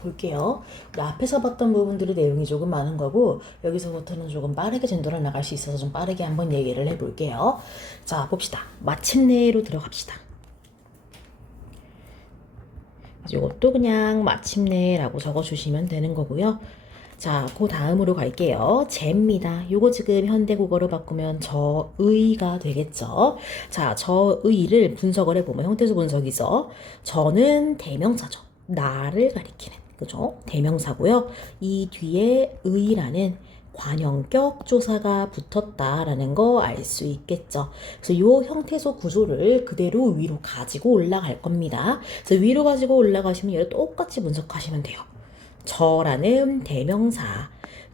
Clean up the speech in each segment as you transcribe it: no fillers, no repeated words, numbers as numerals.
볼게요. 우리 앞에서 봤던 부분들의 내용이 조금 많은 거고 여기서부터는 조금 빠르게 진도를 나갈 수 있어서 좀 빠르게 한번 얘기를 해볼게요. 자, 봅시다. 마침내로 들어갑시다. 이것도 그냥 마침내라고 적어주시면 되는 거고요. 자, 그 다음으로 갈게요. 제입니다. 요거 지금 현대국어로 바꾸면 저의가 되겠죠. 자, 저의를 분석을 해보면 형태소 분석이죠. 저는 대명사죠. 나를 가리키는, 그죠? 대명사고요. 이 뒤에 의라는 관형격 조사가 붙었다라는 거 알 수 있겠죠. 그래서 이 형태소 구조를 그대로 위로 가지고 올라갈 겁니다. 그래서 위로 가지고 올라가시면 얘를 똑같이 분석하시면 돼요. 저라는 대명사.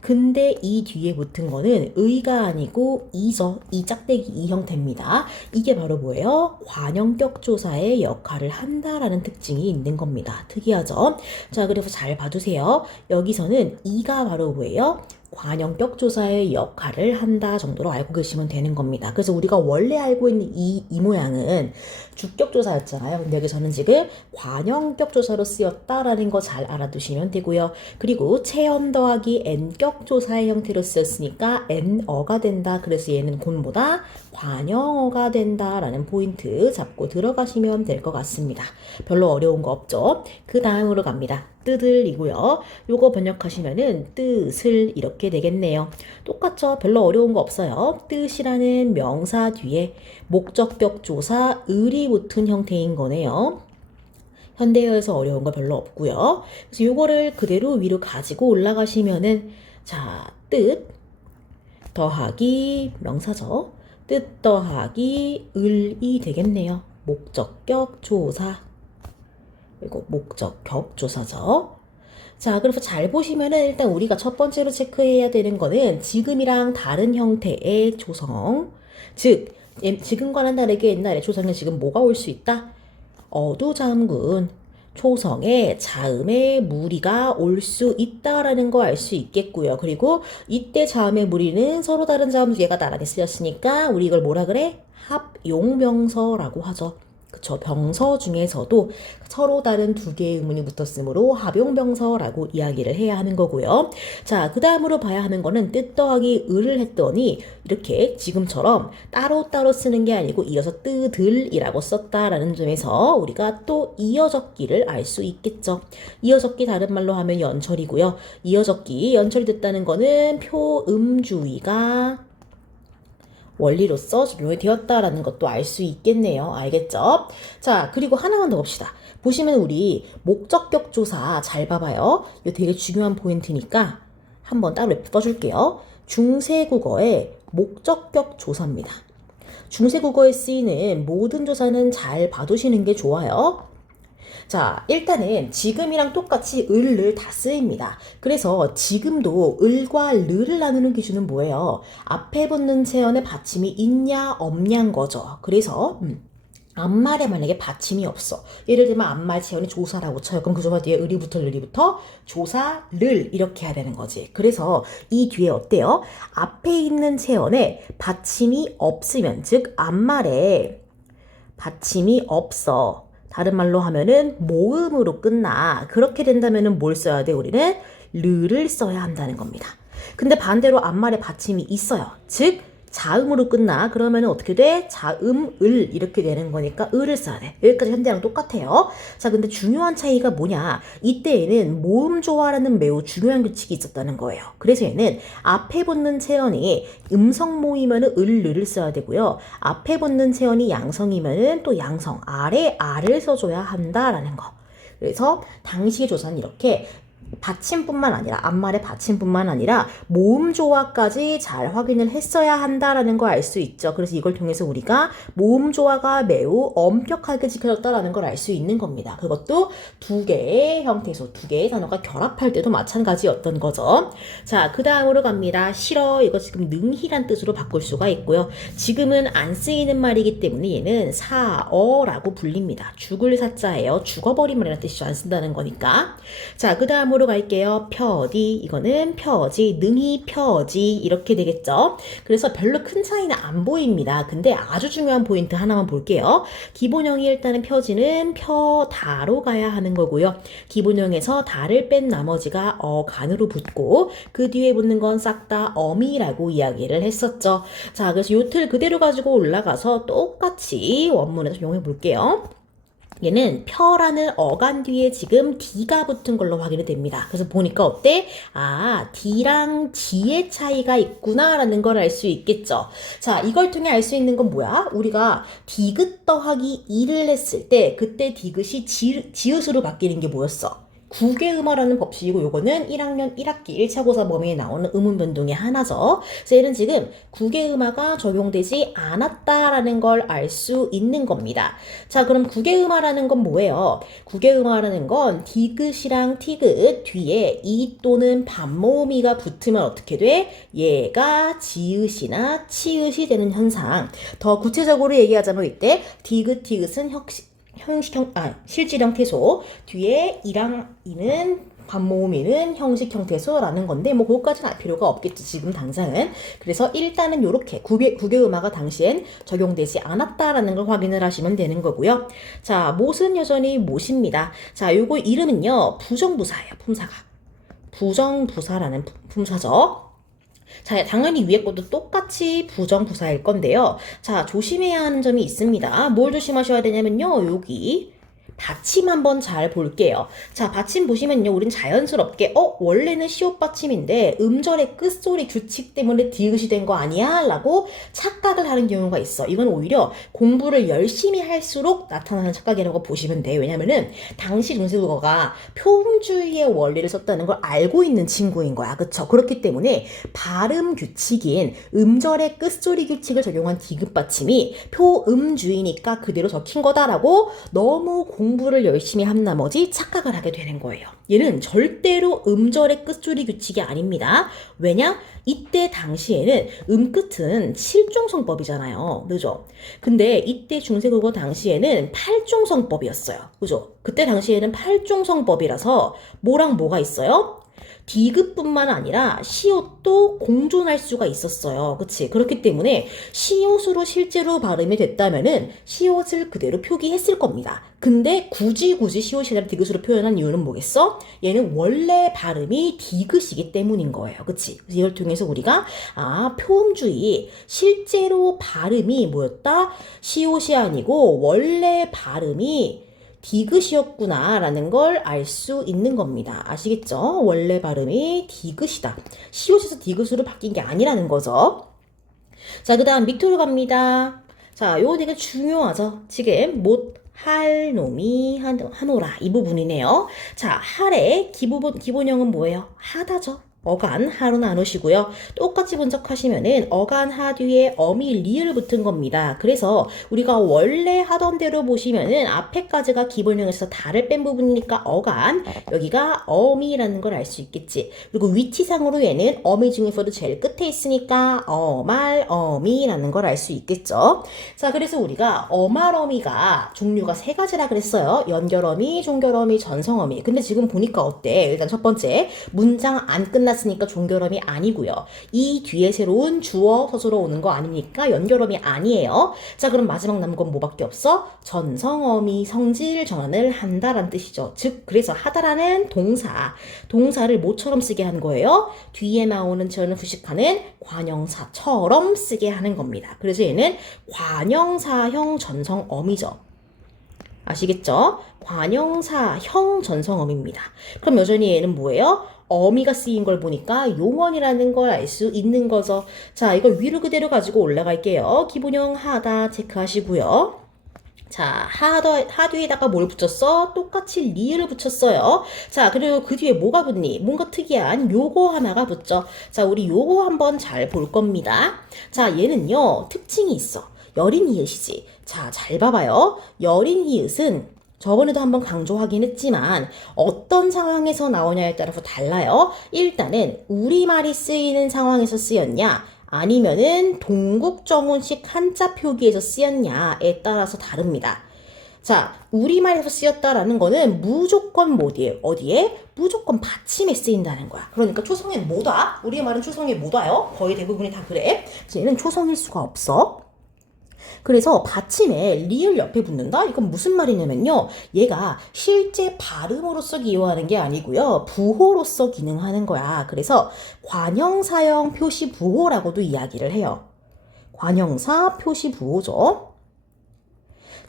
근데 이 뒤에 붙은 거는 의가 아니고 이죠. 이 짝대기 이 형태입니다. 이게 바로 뭐예요? 관형격 조사의 역할을 한다라는 특징이 있는 겁니다. 특이하죠? 자, 그래서 잘 봐두세요. 여기서는 이가 바로 뭐예요? 관형격 조사의 역할을 한다 정도로 알고 계시면 되는 겁니다. 그래서 우리가 원래 알고 있는 이 모양은 주격 조사였잖아요. 근데 여기서는 지금 관형격 조사로 쓰였다라는 거 잘 알아두시면 되고요. 그리고 체험 더하기 n격 조사의 형태로 쓰였으니까 n어가 된다. 그래서 얘는 곤보다 관형어가 된다라는 포인트 잡고 들어가시면 될 것 같습니다. 별로 어려운 거 없죠? 그 다음으로 갑니다. 뜻을이고요. 요거 번역하시면은 뜻을 이렇게 되겠네요. 똑같죠? 별로 어려운 거 없어요. 뜻이라는 명사 뒤에 목적격 조사 을이 붙은 형태인 거네요. 현대어에서 어려운 거 별로 없고요. 그래서 요거를 그대로 위로 가지고 올라가시면은 자, 뜻 더하기 명사죠. 뜻 더하기 을이 되겠네요. 목적격 조사. 그리고 목적격 조사죠. 자, 그래서 잘 보시면은 일단 우리가 첫 번째로 체크해야 되는 거는 지금이랑 다른 형태의 조성. 즉, 지금과는 다르게 옛날에 조성에 지금 뭐가 올 수 있다? 어두잠군 초성에 자음의 무리가 올 수 있다라는 거 알 수 있겠고요. 그리고 이때 자음의 무리는 서로 다른 자음 두 개가 나란히 쓰였으니까 우리 이걸 뭐라 그래? 합용명서라고 하죠. 그쵸. 병서 중에서도 서로 다른 두 개의 의문이 붙었으므로 합용병서라고 이야기를 해야 하는 거고요. 자, 그 다음으로 봐야 하는 거는 뜻 더하기 을을 했더니 이렇게 지금처럼 따로따로 쓰는 게 아니고 이어서 뜨들이라고 썼다라는 점에서 우리가 또 이어적기를 알 수 있겠죠. 이어적기 다른 말로 하면 연철이고요. 이어적기 연철이 됐다는 거는 표음주의가 원리로서 적용이 되었다라는 것도 알 수 있겠네요. 알겠죠? 자, 그리고 하나만 더 봅시다. 보시면 우리 목적격 조사 잘 봐봐요. 이거 되게 중요한 포인트니까 한번 따로 풀어줄게요. 중세국어의 목적격 조사입니다. 중세국어에 쓰이는 모든 조사는 잘 봐두시는 게 좋아요. 자, 일단은 지금이랑 똑같이 을을 다 쓰입니다. 그래서 지금도 을과 를을 나누는 기준은 뭐예요? 앞에 붙는 체언에 받침이 있냐 없냐인 거죠. 그래서 앞말에 만약에 받침이 없어. 예를 들면 앞말 체언이 조사라고 쳐요. 그럼 그 조사 뒤에 을이부터 을이부터 조사를 이렇게 해야 되는 거지. 그래서 이 뒤에 어때요? 앞에 있는 체언에 받침이 없으면, 즉 앞말에 받침이 없어. 다른 말로 하면은 모음으로 끝나. 그렇게 된다면은 뭘 써야 돼? 우리는 르를 써야 한다는 겁니다. 근데 반대로 앞말에 받침이 있어요. 즉 자음으로 끝나. 그러면은 어떻게 돼? 자음, 을 이렇게 되는 거니까 을을 써야 돼. 여기까지 현대랑 똑같아요. 자, 근데 중요한 차이가 뭐냐? 이때에는 모음 조화라는 매우 중요한 규칙이 있었다는 거예요. 그래서 얘는 앞에 붙는 체언이 음성 모이면은 을, 르를 써야 되고요. 앞에 붙는 체언이 양성이면은 또 양성, 아래, 아를 써줘야 한다라는 거. 그래서 당시의 조사는 이렇게 받침뿐만 아니라 앞말의 받침뿐만 아니라 모음 조화까지 잘 확인을 했어야 한다라는 걸 알 수 있죠. 그래서 이걸 통해서 우리가 모음 조화가 매우 엄격하게 지켜졌다라는 걸 알 수 있는 겁니다. 그것도 두 개의 형태소, 두 개의 단어가 결합할 때도 마찬가지였던 거죠. 자, 그 다음으로 갑니다. 싫어. 이거 지금 능히란 뜻으로 바꿀 수가 있고요. 지금은 안 쓰이는 말이기 때문에 얘는 사어라고 불립니다. 죽을 사자예요. 죽어버림이라는 뜻이죠. 안 쓴다는 거니까. 자, 그 다음으로 다음으로 갈게요. 펴지. 이거는 펴지, 능이 펴지 이렇게 되겠죠. 그래서 별로 큰 차이는 안 보입니다. 근데 아주 중요한 포인트 하나만 볼게요. 기본형이 일단은 펴지는 펴다로 가야 하는 거고요. 기본형에서 다를 뺀 나머지가 어간으로 붙고 그 뒤에 붙는 건 싹 다 어미라고 이야기를 했었죠. 자, 그래서 요 틀 그대로 가지고 올라가서 똑같이 원문에서 적용해 볼게요. 얘는 펴라는 어간 뒤에 지금 D가 붙은 걸로 확인이 됩니다. 그래서 보니까 어때? 아, D랑 G의 차이가 있구나라는 걸 알 수 있겠죠. 자, 이걸 통해 알 수 있는 건 뭐야? 우리가 디귿 더하기 2를 했을 때 그때 디귿이 지읒으로 바뀌는 게 뭐였어? 구개음화라는 법칙이고 요거는 1학년 1학기 1차 고사 범위에 나오는 음운 변동의 하나죠. 그래서 얘는 지금 구개음화가 적용되지 않았다라는 걸 알 수 있는 겁니다. 자, 그럼 구개음화라는 건 뭐예요? 구개음화라는 건 디귿이랑 티귿 뒤에 이 또는 반모음이가 붙으면 어떻게 돼? 얘가 지읒이나 치읒이 되는 현상. 더 구체적으로 얘기하자면 이때 디귿 티귿은 실질형 태소 뒤에 이랑 이는 반모음이는 형식형 태소라는 건데 뭐 그것까지는 알 필요가 없겠지 지금 당장은. 그래서 일단은 요렇게 구개음화가 당시엔 적용되지 않았다라는 걸 확인을 하시면 되는 거고요. 자, 못은 여전히 못입니다. 자, 요거 이름은요 부정부사예요. 품사가 부정부사라는 품사죠. 자, 당연히 위에 것도 똑같이 부정부사일 건데요. 자, 조심해야 하는 점이 있습니다. 뭘 조심하셔야 되냐면요. 여기 받침 한번 잘 볼게요. 자, 받침 보시면요. 우린 자연스럽게 원래는 시옷 받침인데 음절의 끝소리 규칙 때문에 디귿이 된 거 아니야? 라고 착각을 하는 경우가 있어. 이건 오히려 공부를 열심히 할수록 나타나는 착각이라고 보시면 돼요. 왜냐면은 당시 중세국어가 표음주의의 원리를 썼다는 걸 알고 있는 친구인 거야. 그쵸? 그렇기 때문에 발음 규칙인 음절의 끝소리 규칙을 적용한 디귿 받침이 표음주의니까 그대로 적힌 거다라고 너무 공부를 열심히 한 나머지 착각을 하게 되는 거예요. 얘는 절대로 음절의 끝소리 규칙이 아닙니다. 왜냐? 이때 당시에는 음끝은 7중성법이잖아요. 그죠? 근데 이때 중세국어 당시에는 8중성법이었어요. 그죠? 그때 당시에는 8중성법이라서 뭐랑 뭐가 있어요? 디귿뿐만 아니라 시옷도 공존할 수가 있었어요. 그치? 그렇기 때문에 시옷으로 실제로 발음이 됐다면은 시옷을 그대로 표기했을 겁니다. 근데 굳이 시옷이 아니라 디귿으로 표현한 이유는 뭐겠어? 얘는 원래 발음이 디귿이기 때문인 거예요. 그치? 그래서 이걸 통해서 우리가 표음주의 실제로 발음이 뭐였다? 시옷이 아니고 원래 발음이 디귿이었구나 라는 걸 알 수 있는 겁니다. 아시겠죠? 원래 발음이 디귿이다. 시옷에서 디귿으로 바뀐 게 아니라는 거죠. 자, 그 다음 밑으로 갑니다. 자, 요거 되게 중요하죠. 지금 못 할 놈이 하노라 이 부분이네요. 자, 할의 기본형은 뭐예요? 하다죠. 어간 하로 나누시고요. 똑같이 분석하시면은 어간 하 뒤에 어미 리을 붙은 겁니다. 그래서 우리가 원래 하던 대로 보시면은 앞에까지가 기본형에서 다를 뺀 부분이니까 어간, 여기가 어미라는 걸 알 수 있겠지. 그리고 위치상으로 얘는 어미 중에서도 제일 끝에 있으니까 어말, 어미라는 걸 알 수 있겠죠. 자, 그래서 우리가 어말어미가 종류가 세 가지라 그랬어요. 연결어미, 종결어미, 전성어미. 근데 지금 보니까 어때? 일단 첫 번째, 문장 안 끝났으니까 종결어미 아니고요. 이 뒤에 새로운 주어, 서술어 오는 거 아니니까 연결어미 아니에요. 자, 그럼 마지막 남은 건 뭐밖에 없어? 전성어미, 성질 전환을 한다라는 뜻이죠. 즉, 그래서 하다라는 동사를 뭐처럼 쓰게 하는 거예요? 뒤에 나오는 전을 후식하는 관형사처럼 쓰게 하는 겁니다. 그래서 얘는 관형사형 전성어미죠. 아시겠죠? 관형사형 전성어미입니다. 그럼 여전히 얘는 뭐예요? 어미가 쓰인 걸 보니까 용언이라는 걸 알 수 있는 거죠. 자, 이걸 위로 그대로 가지고 올라갈게요. 기본형 하다 체크하시고요. 자, 하 뒤에다가 뭘 붙였어? 똑같이 리을 붙였어요. 자, 그리고 그 뒤에 뭐가 붙니? 뭔가 특이한 요거 하나가 붙죠. 자, 우리 요거 한번 잘 볼 겁니다. 자, 얘는요, 특징이 있어. 여린 이읒이지. 자, 잘 봐봐요. 여린 이읒은 저번에도 한번 강조하긴 했지만 어떤 상황에서 나오냐에 따라서 달라요. 일단은 우리말이 쓰이는 상황에서 쓰였냐 아니면은 동국정운식 한자 표기에서 쓰였냐에 따라서 다릅니다. 자, 우리말에서 쓰였다라는 거는 무조건 뭐디에? 어디에? 무조건 받침에 쓰인다는 거야. 그러니까 초성에 못 와. 우리말은 초성에 못 와요. 거의 대부분이 다 그래. 그래서 얘는 초성일 수가 없어. 그래서 받침에 리을 옆에 붙는다? 이건 무슨 말이냐면요. 얘가 실제 발음으로서 기여하는 게 아니고요. 부호로서 기능하는 거야. 그래서 관형사형 표시 부호라고도 이야기를 해요. 관형사 표시 부호죠.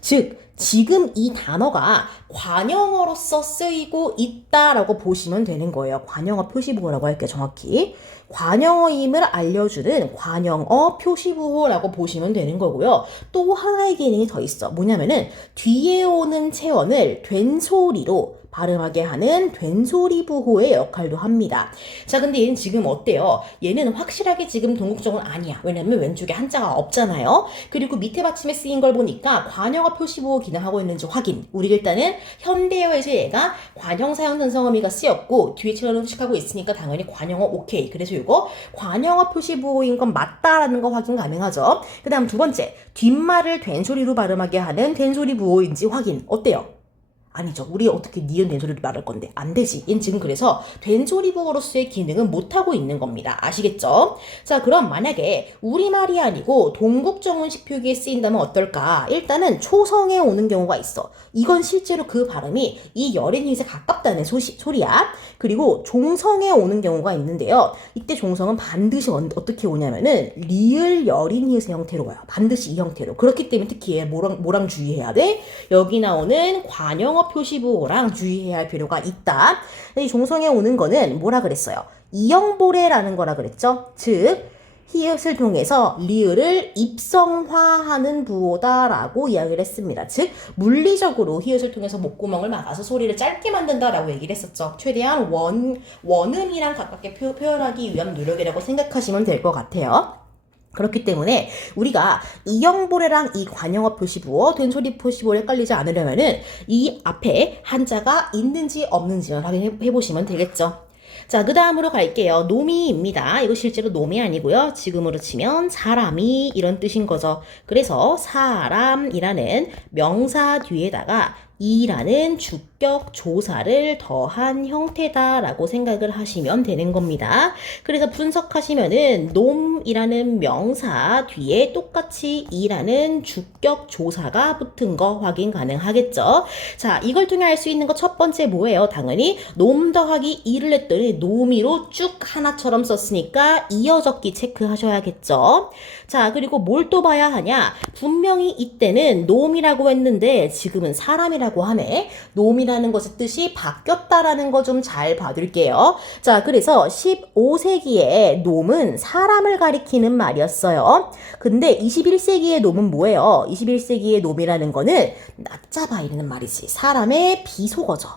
즉, 지금 이 단어가 관형어로서 쓰이고 있다라고 보시면 되는 거예요. 관형어 표시부호라고 할게요, 정확히. 관형어임을 알려주는 관형어 표시부호라고 보시면 되는 거고요. 또 하나의 기능이 더 있어. 뭐냐면은 뒤에 오는 체언을 된소리로 발음하게 하는 된소리 부호의 역할도 합니다. 자, 근데 얘는 지금 어때요? 얘는 확실하게 지금 동국정은 아니야. 왜냐면 왼쪽에 한자가 없잖아요. 그리고 밑에 받침에 쓰인 걸 보니까 관형어 표시부호 기능하고 있는지 확인. 우리 일단은 현대어에서 얘가 관형사형 선성어미가 쓰였고 뒤에 체언을 수식하고 있으니까 당연히 관형어 오케이. 그래서 이거 관형어 표시부호인 건 맞다라는 거 확인 가능하죠. 그 다음 두 번째, 뒷말을 된소리로 발음하게 하는 된소리 부호인지 확인. 어때요? 아니죠. 우리 어떻게 니은 된소리를 말할 건데 안 되지. 얘는 지금 그래서 된소리 부호로서의 기능은 못하고 있는 겁니다. 아시겠죠? 자, 그럼 만약에 우리말이 아니고 동국정원식 표기에 쓰인다면 어떨까? 일단은 초성에 오는 경우가 있어. 이건 실제로 그 발음이 이 여린 잇에 가깝다는 소리야. 그리고 종성에 오는 경우가 있는데요. 이때 종성은 반드시 어떻게 오냐면은 리을 여린 잇의 형태로 와요. 반드시 이 형태로. 그렇기 때문에 특히 뭐랑 주의해야 돼? 여기 나오는 관형어 표시부호랑 주의해야 할 필요가 있다. 이 종성에 오는 거는 뭐라 그랬어요? 이형보래라는 거라 그랬죠? 즉 히읗을 통해서 리을을 입성화하는 부호다라고 이야기를 했습니다. 즉 물리적으로 히읗을 통해서 목구멍을 막아서 소리를 짧게 만든다라고 얘기를 했었죠. 최대한 원음이랑 가깝게 표현하기 위한 노력이라고 생각하시면 될 것 같아요. 그렇기 때문에 우리가 이형보래랑 이 관형어 표시부호, 된소리 표시부호를 헷갈리지 않으려면은 이 앞에 한자가 있는지 없는지만 확인해 보시면 되겠죠. 자, 그 다음으로 갈게요. 노미입니다. 이거 실제로 놈이 아니고요. 지금으로 치면 사람이 이런 뜻인 거죠. 그래서 사람이라는 명사 뒤에다가 이라는 주격 조사를 더한 형태다라고 생각을 하시면 되는 겁니다. 그래서 분석하시면은 놈이라는 명사 뒤에 똑같이 이라는 주격 조사가 붙은 거 확인 가능하겠죠. 자, 이걸 통해 알 수 있는 거 첫 번째 뭐예요? 당연히 놈 더하기 이를 했더니 노미로 쭉 하나처럼 썼으니까 이어 적기 체크하셔야겠죠. 자, 그리고 뭘 또 봐야 하냐? 분명히 이때는 놈이라고 했는데 지금은 사람이라고 하네. 놈이라는 것의 뜻이 바뀌었다라는 거 좀 잘 봐둘게요. 자, 그래서 15세기에 놈은 사람을 가리키는 말이었어요. 근데 21세기의 놈은 뭐예요? 21세기의 놈이라는 거는 낮잡아 이르는 말이지. 사람의 비속어죠.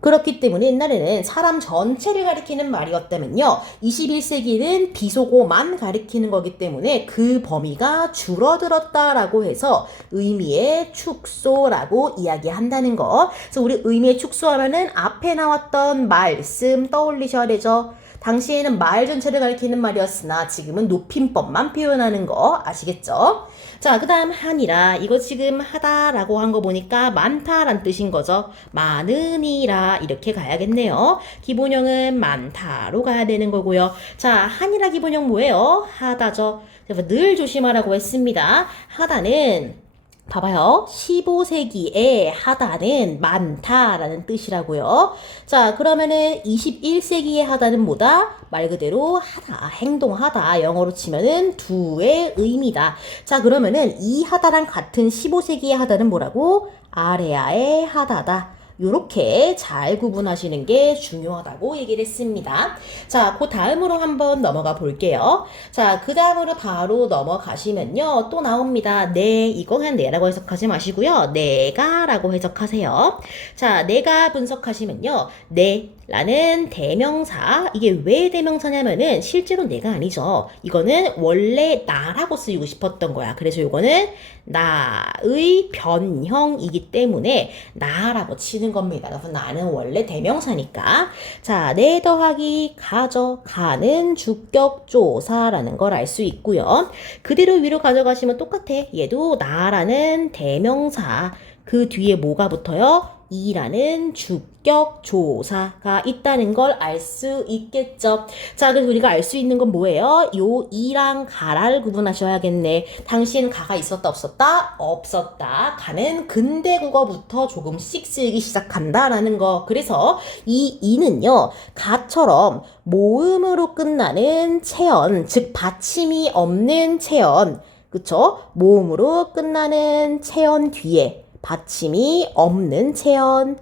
그렇기 때문에 옛날에는 사람 전체를 가리키는 말이었다면요. 21세기는 비속어만 가리키는 거기 때문에 그 범위가 줄어들었다라고 해서 의미의 축소라고 이야기한다는 거. 그래서 우리 의미의 축소하면은 앞에 나왔던 말씀 떠올리셔야 되죠. 당시에는 말 전체를 가리키는 말이었으나 지금은 높임법만 표현하는 거 아시겠죠? 자, 그 다음 한이라. 이거 지금 하다라고 한 거 보니까 많다란 뜻인 거죠. 많으니라 이렇게 가야겠네요. 기본형은 많다로 가야 되는 거고요. 자, 한이라 기본형 뭐예요? 하다죠. 늘 조심하라고 했습니다. 하다는 봐봐요. 15세기에 하다는 많다라는 뜻이라고요. 자, 그러면은 21세기의 하다는 뭐다? 말 그대로 하다, 행동하다. 영어로 치면은 do의 의미다. 자, 그러면은 이 하다랑 같은 15세기의 하다는 뭐라고? 아레아의 하다다. 요렇게 잘 구분하시는 게 중요하다고 얘기를 했습니다. 자, 그 다음으로 한번 넘어가 볼게요. 자, 그 다음으로 바로 넘어가시면요. 또 나옵니다. 네, 이거 그냥 네라고 해석하지 마시고요. 내가 라고 해석하세요. 자, 내가 분석하시면요. 네, 라는 대명사. 이게 왜 대명사냐면은 실제로 내가 아니죠. 이거는 원래 나라고 쓰이고 싶었던 거야. 그래서 이거는 나의 변형이기 때문에 나라고 치는 겁니다. 그래서 나는 원래 대명사니까. 자, 내 더하기 가져가는 주격조사라는 걸 알 수 있고요. 그대로 위로 가져가시면 똑같아. 얘도 나라는 대명사. 그 뒤에 뭐가 붙어요? 이라는 주격 조사가 있다는 걸 알 수 있겠죠. 자, 그래서 우리가 알 수 있는 건 뭐예요? 요 이랑 가를 구분하셔야겠네. 당신 가가 있었다 없었다? 없었다. 가는 근대 국어부터 조금씩 쓰이기 시작한다라는 거. 그래서 이 이는요, 가처럼 모음으로 끝나는 체언, 즉 받침이 없는 체언, 그쵸? 모음으로 끝나는 체언 뒤에 받침이 없는 체언.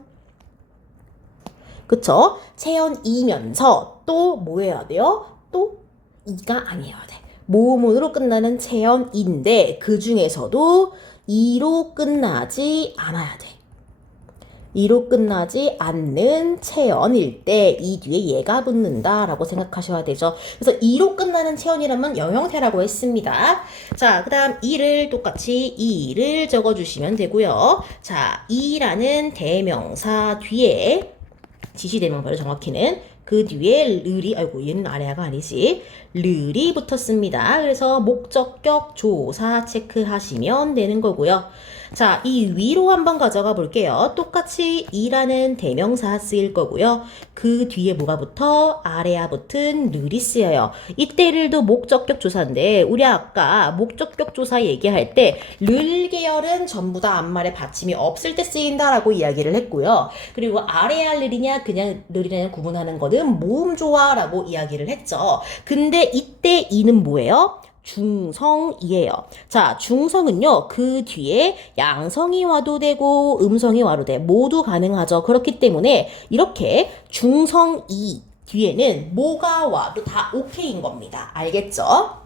그쵸? 체언이면서 또 뭐 해야 돼요? 또 이가 아니어야 돼. 모음으로 끝나는 체언인데 그 중에서도 이로 끝나지 않아야 돼. 이로 끝나지 않는 체언일 때 이 뒤에 얘가 붙는다라고 생각하셔야 되죠. 그래서 이로 끝나는 체언이라면 영형태라고 했습니다. 자, 그 다음 이를 똑같이 이를 적어주시면 되고요. 자, 이라는 대명사 뒤에 지시대명사를 정확히는 그 뒤에 르리, 아이고 얘는 아래가 아니지, 르리 붙었습니다. 그래서 목적격 조사 체크하시면 되는 거고요. 자, 이 위로 한번 가져가 볼게요. 똑같이 이라는 대명사 쓰일 거고요. 그 뒤에 뭐가 붙어? 아래야 붙은 르리 쓰여요. 이때를도 목적격 조사인데 우리 아까 목적격 조사 얘기할 때 를 계열은 전부 다 앞말에 받침이 없을 때 쓰인다라고 이야기를 했고요. 그리고 아래야 르리냐 그냥 르리냐 구분하는 거는 모음 조화라고 이야기를 했죠. 근데 이때 이는 뭐예요? 중성이에요. 자, 중성은요, 그 뒤에 양성이 와도 되고 음성이 와도 돼. 모두 가능하죠. 그렇기 때문에 이렇게 중성이 뒤에는 뭐가 와도 다 오케이인 겁니다. 알겠죠?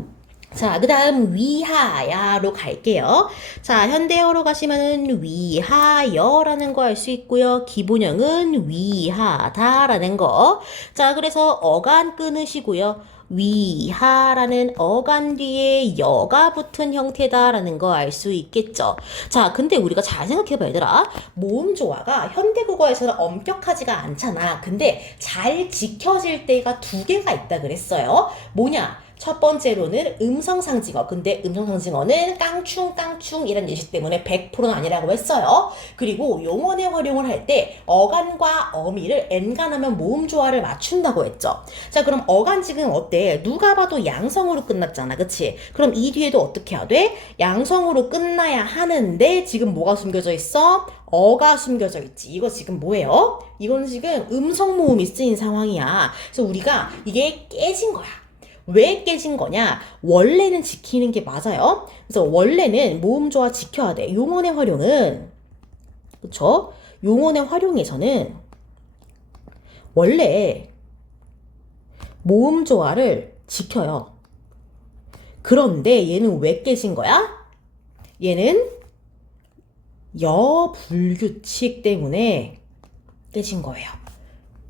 자, 그 다음 위하야로 갈게요. 자, 현대어로 가시면은 위하여라는 거 알 수 있고요. 기본형은 위하다라는 거. 자, 그래서 어간 끊으시고요. 위하라는 어간 뒤에 여가 붙은 형태다라는 거 알 수 있겠죠. 자, 근데 우리가 잘 생각해봐, 얘들아. 모음 조화가 현대국어에서는 엄격하지가 않잖아. 근데 잘 지켜질 때가 두 개가 있다 그랬어요. 뭐냐? 첫 번째로는 음성상징어. 근데 음성상징어는 깡충깡충이라는 예시 때문에 100%는 아니라고 했어요. 그리고 용언의 활용을 할 때 어간과 어미를 엔간하면 모음 조화를 맞춘다고 했죠. 자, 그럼 어간 지금 어때? 누가 봐도 양성으로 끝났잖아. 그치? 그럼 이 뒤에도 어떻게 해야 돼? 양성으로 끝나야 하는데 지금 뭐가 숨겨져 있어? 어가 숨겨져 있지. 이거 지금 뭐예요? 이거는 지금 음성 모음이 쓰인 상황이야. 그래서 우리가 이게 깨진 거야. 왜 깨진 거냐? 원래는 지키는 게 맞아요. 그래서 원래는 모음 조화 지켜야 돼. 용언의 활용은, 그쵸? 용언의 활용에서는 원래 모음 조화를 지켜요. 그런데 얘는 왜 깨진 거야? 얘는 여불규칙 때문에 깨진 거예요.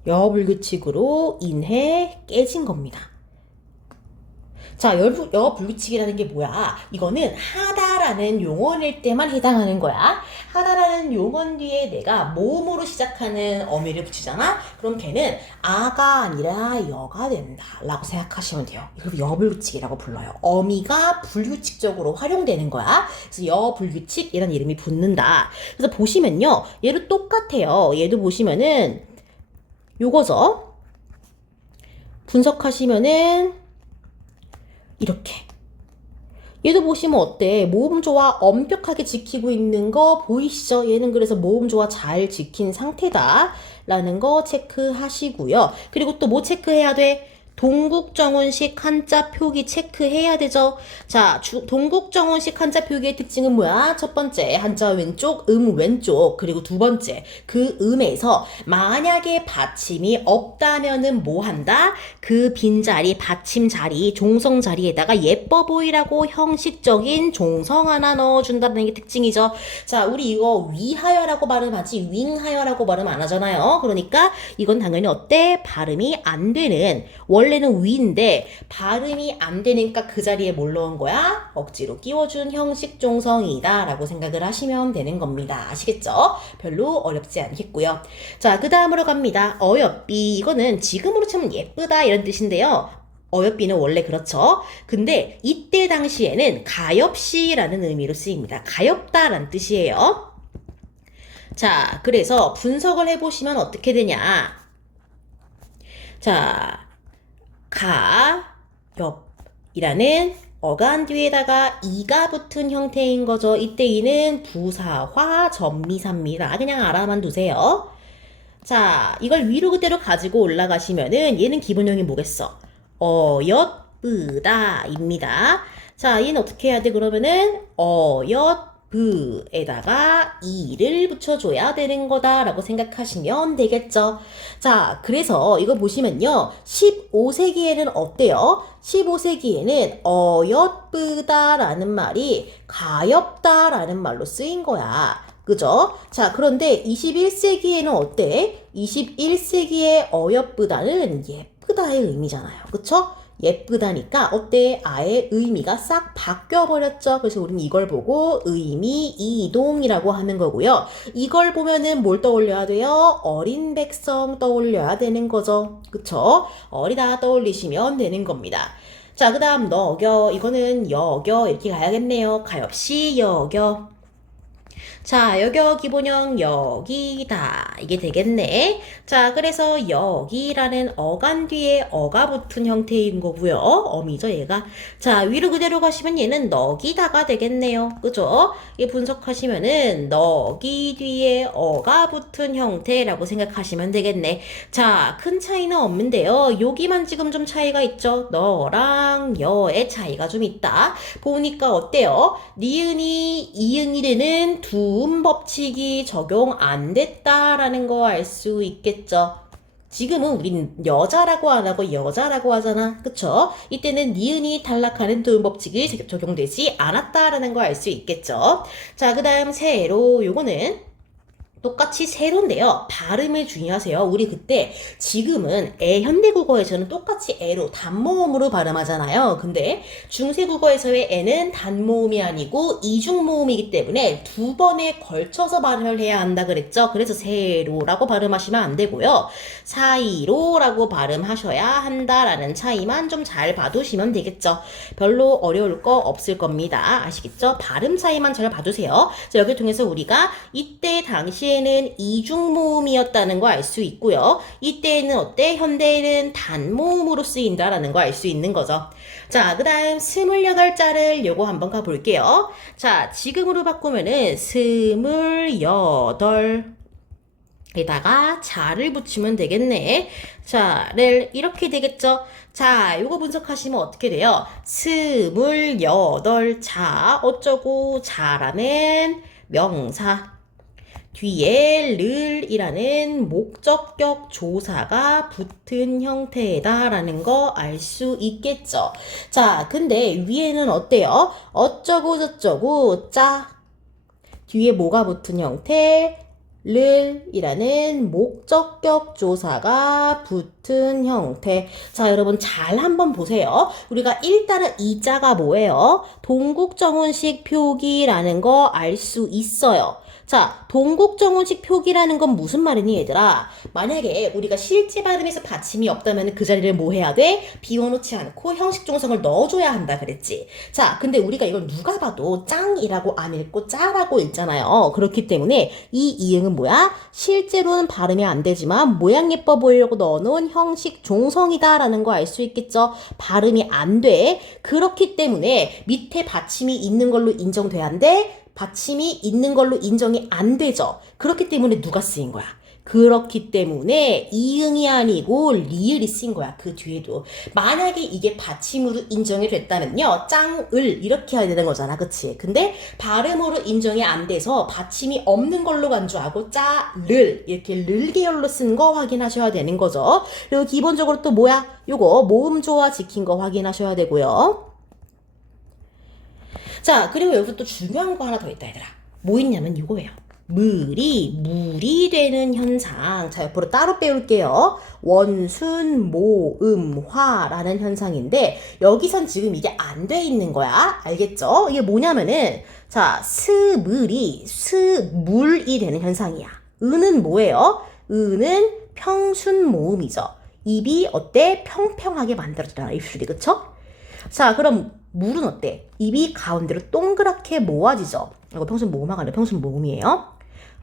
여불규칙으로 인해 깨진 겁니다. 자, 여불규칙이라는 게 뭐야? 이거는 하다라는 용언일 때만 해당하는 거야. 하다라는 용언 뒤에 내가 모음으로 시작하는 어미를 붙이잖아? 그럼 걔는 아가 아니라 여가 된다 라고 생각하시면 돼요. 이걸 여불규칙이라고 불러요. 어미가 불규칙적으로 활용되는 거야. 그래서 여불규칙이라는 이름이 붙는다. 그래서 보시면요, 얘도 똑같아요. 얘도 보시면은 요거죠. 분석하시면은 이렇게. 얘도 보시면 어때? 모음 조화 엄격하게 지키고 있는 거 보이시죠? 얘는 그래서 모음 조화 잘 지킨 상태다 라는 거 체크하시고요. 그리고 또 뭐 체크해야 돼? 동국정운식 한자 표기 체크해야 되죠. 자, 동국정운식 한자 표기의 특징은 뭐야? 첫 번째, 한자 왼쪽, 왼쪽. 그리고 두 번째, 그 음에서 만약에 받침이 없다면은 뭐 한다? 그 빈자리, 받침 자리, 종성 자리에다가 예뻐 보이라고 형식적인 종성 하나 넣어준다는 게 특징이죠. 자, 우리 이거 위하여라고 발음하지 윙하여라고 발음 안 하잖아요. 그러니까 이건 당연히 어때? 발음이 안 되는, 원래는 위인데 발음이 안 되니까 그 자리에 뭘 넣은 거야? 억지로 끼워준 형식 종성이다 라고 생각을 하시면 되는 겁니다. 아시겠죠? 별로 어렵지 않겠고요. 자, 그 다음으로 갑니다. 어여삐. 이거는 지금으로 치면 예쁘다 이런 뜻인데요. 어여삐는 원래 그렇죠. 근데 이때 당시에는 가엾이라는 의미로 쓰입니다. 가엾다라는 뜻이에요. 자, 그래서 분석을 해보시면 어떻게 되냐. 자, 가엾이라는 어간 뒤에다가 이가 붙은 형태인 거죠. 이때 이는 부사화 전미사입니다. 그냥 알아만 두세요. 자, 이걸 위로 그대로 가지고 올라가시면은 얘는 기본형이 뭐겠어? 어엿브다 입니다. 자, 얘는 어떻게 해야 돼? 그러면은 어엿브에다가 이를 붙여줘야 되는 거다라고 생각하시면 되겠죠. 자, 그래서 이거 보시면요. 15세기에는 어때요? 15세기에는 어엿브다라는 말이 가엾다라는 말로 쓰인 거야. 그죠? 자, 그런데 21세기에는 어때? 21세기의 어여쁘다는 예쁘다의 의미잖아요. 그쵸? 예쁘다니까 어때? 아예 의미가 싹 바뀌어버렸죠. 그래서 우리는 이걸 보고 의미 이동이라고 하는 거고요. 이걸 보면은 뭘 떠올려야 돼요? 어린 백성 떠올려야 되는 거죠. 그쵸? 어리다 떠올리시면 되는 겁니다. 자, 그 다음 너겨. 이거는 여겨 이렇게 가야겠네요. 가엾이 여겨. 자, 여겨 기본형 여기다 이게 되겠네. 자, 그래서 여기라는 어간 뒤에 어가 붙은 형태인 거고요. 어미죠 얘가. 자, 위로 그대로 가시면 얘는 너기다가 되겠네요. 그죠? 이 분석하시면은 너기 뒤에 어가 붙은 형태라고 생각하시면 되겠네. 자, 큰 차이는 없는데요. 여기만 지금 좀 차이가 있죠. 너랑 여의 차이가 좀 있다. 보니까 어때요? 니은이 이응이 되는 두 법칙이 적용 안 됐다라는 거 알 수 있겠죠. 지금은 우린 여자라고 안 하고 여자라고 하잖아. 그쵸? 이때는 니은이 탈락하는 도움 법칙이 적용되지 않았다라는 거 알 수 있겠죠. 자, 그 다음 세로. 요거는 똑같이 세로인데요. 발음을 주의하세요. 우리 그때 지금은 현대국어에서는 똑같이 애로 단모음으로 발음하잖아요. 근데 중세국어에서의 애는 단모음이 아니고 이중모음이기 때문에 두 번에 걸쳐서 발음을 해야 한다 그랬죠. 그래서 세로라고 발음하시면 안 되고요. 사이로라고 발음하셔야 한다라는 차이만 좀 잘 봐두시면 되겠죠. 별로 어려울 거 없을 겁니다. 아시겠죠? 발음 차이만 잘 봐두세요. 자, 여기를 통해서 우리가 이때 당시에는 이중모음이었다는 거 알 수 있고요. 이때는 어때? 현대에는 단모음으로 쓰인다라는 거 알 수 있는 거죠. 자, 그 다음 28자를 요거 한번 가볼게요. 자, 지금으로 바꾸면은 28 에다가 자를 붙이면 되겠네. 자, 를 이렇게 되겠죠. 자, 요거 분석하시면 어떻게 돼요? 28자 어쩌고 자라는 명사 뒤에 를이라는 목적격 조사가 붙은 형태다라는 거 알 수 있겠죠. 자, 근데 위에는 어때요? 어쩌고 저쩌고 짜 뒤에 뭐가 붙은 형태? 를이라는 목적격 조사가 붙은 형태. 자, 여러분 잘 한번 보세요. 우리가 일단은 이 자가 뭐예요? 동국정운식 표기라는 거 알 수 있어요. 자, 동국정운식 표기라는 건 무슨 말이니 얘들아? 만약에 우리가 실제 발음에서 받침이 없다면 그 자리를 뭐 해야 돼? 비워놓지 않고 형식종성을 넣어줘야 한다 그랬지. 자, 근데 우리가 이걸 누가 봐도 짱이라고 안 읽고 짜라고 읽잖아요. 그렇기 때문에 이 이응은 뭐야? 실제로는 발음이 안 되지만 모양 예뻐 보이려고 넣어놓은 형식종성이다라는 거 알 수 있겠죠? 발음이 안 돼. 그렇기 때문에 밑에 받침이 있는 걸로 인정돼야 한대. 받침이 있는 걸로 인정이 안 되죠. 그렇기 때문에 누가 쓰인 거야? 그렇기 때문에 이응이 아니고 리을이 쓰인 거야. 그 뒤에도. 만약에 이게 받침으로 인정이 됐다면요. 짱을 이렇게 해야 되는 거잖아. 그치? 근데 발음으로 인정이 안 돼서 받침이 없는 걸로 간주하고 짜를 이렇게 를 계열로 쓴 거 확인하셔야 되는 거죠. 그리고 기본적으로 또 뭐야? 요거 모음조화 지킨 거 확인하셔야 되고요. 자, 그리고 여기서 또 중요한 거 하나 더 있다, 얘들아. 뭐 있냐면 이거예요. 물이 되는 현상. 자, 옆으로 따로 배울게요. 원순, 모음, 화라는 현상인데, 여기선 지금 이게 안 돼 있는 거야. 알겠죠? 이게 뭐냐면은, 자, 물이 되는 현상이야. 은은 뭐예요? 은은 평순 모음이죠. 입이 어때? 평평하게 만들어지잖아, 입술이. 그쵸? 자, 그럼 물은 어때? 입이 가운데로 동그랗게 모아지죠. 이거 평순 모음화가 아니라 평순 모음이에요.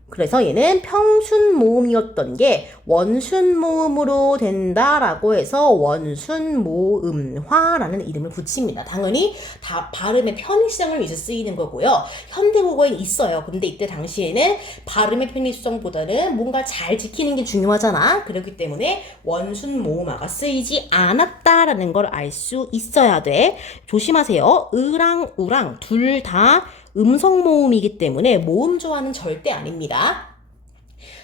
그래서 얘는 평순 모음이었던 게 원순 모음으로 된다라고 해서 원순 모음화라는 이름을 붙입니다. 당연히 다 발음의 편의성을 위해서 쓰이는 거고요. 현대국어엔 있어요. 근데 이때 당시에는 발음의 편의성보다는 뭔가 잘 지키는 게 중요하잖아. 그렇기 때문에 원순 모음화가 쓰이지 않았다라는 걸 알 수 있어야 돼. 조심하세요. 으랑 우랑 둘 다 음성 모음이기 때문에 모음조화는 절대 아닙니다.